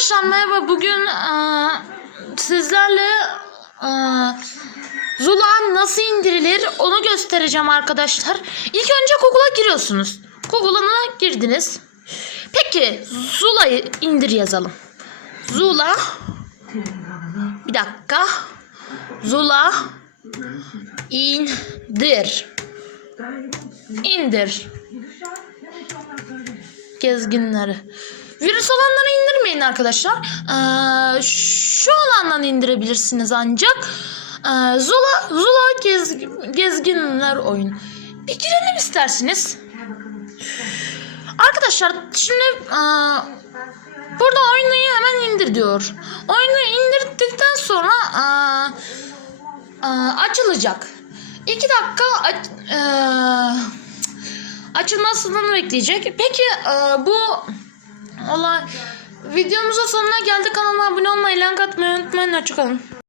Arkadaşlar merhaba bugün eee, sizlerle eee, Zula nasıl indirilir onu göstereceğim arkadaşlar. İlk önce Google'a giriyorsunuz. Google'a girdiniz. Peki Zula'yı indir yazalım. Zula bir dakika. Zula indir. İndir. Gezginleri. Virüs olanları indirmeyin arkadaşlar. Ee, şu olandan indirebilirsiniz ancak. Ee, Zula, Zula gez, gezginler oyun. Bir girelim isterseniz. Arkadaşlar şimdi ee, burada oyunu hemen indir diyor. Oyunu indirdikten sonra ee, ee, açılacak. 2 dakika aç, ee, açılmasını bekleyecek. Peki ee, bu olay videomuzun sonuna geldik. Kanalıma abone olmayı, like atmayı unutmayın. Hoşçakalın.